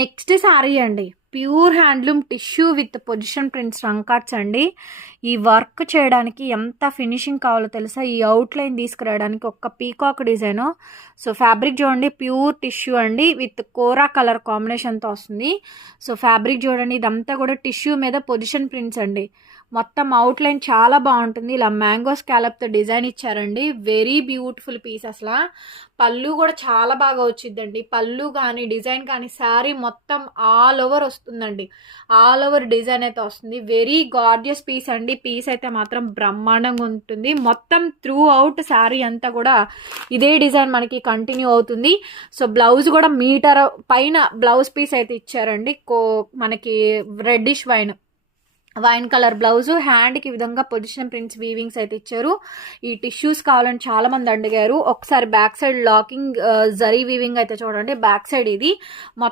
Next sari అండి, pure handloom tissue with position prints రంకాట్స్ అండి. ఈ వర్క్ చేయడానికి ఎంత ఫినిషింగ్ కావాలో తెలుసా, ఈ అవుట్లైన్ తీసుకురావడానికి ఒక్క పీకాక్ డిజైన్. సో ఫ్యాబ్రిక్ చూడండి, ప్యూర్ టిష్యూ అండి విత్ కోరా కలర్ కాంబినేషన్తో వస్తుంది. సో ఫ్యాబ్రిక్ చూడండి, ఇదంతా కూడా టిష్యూ మీద పొజిషన్ ప్రింట్స్ అండి. మొత్తం అవుట్లైన్ చాలా బాగుంటుంది. ఇలా మ్యాంగో స్కాలప్తో డిజైన్ ఇచ్చారండి. వెరీ బ్యూటిఫుల్ పీస్ అసలు. పళ్ళు కూడా చాలా బాగా వచ్చిందండి. పళ్ళు కానీ డిజైన్ కానీ శారీ మొత్తం ఆల్ ఓవర్ వస్తుందండి. ఆల్ ఓవర్ డిజైన్ అయితే వస్తుంది. వెరీ గార్జియస్ పీస్ అండి. పీస్ అయితే మాత్రం బ్రహ్మాండంగా ఉంటుంది. మొత్తం త్రూ అవుట్ శారీ అంతా కూడా ఇదే డిజైన్ మనకి కంటిన్యూ అవుతుంది. సో బ్లౌజ్ కూడా మీటర్ పైన బ్లౌజ్ పీస్ అయితే ఇచ్చారండి. మనకి రెడ్డిష్ వైన్ కలర్ బ్లౌజ్, హ్యాండ్కి ఈ విధంగా పొజిషన్ ప్రింట్స్ వీవింగ్స్ అయితే ఇచ్చారు. ఈ టిష్యూస్ కావాలని చాలా మంది అడిగారు. ఒకసారి back side locking zari weaving అయితే చూడండి. బ్యాక్ సైడ్ ఇది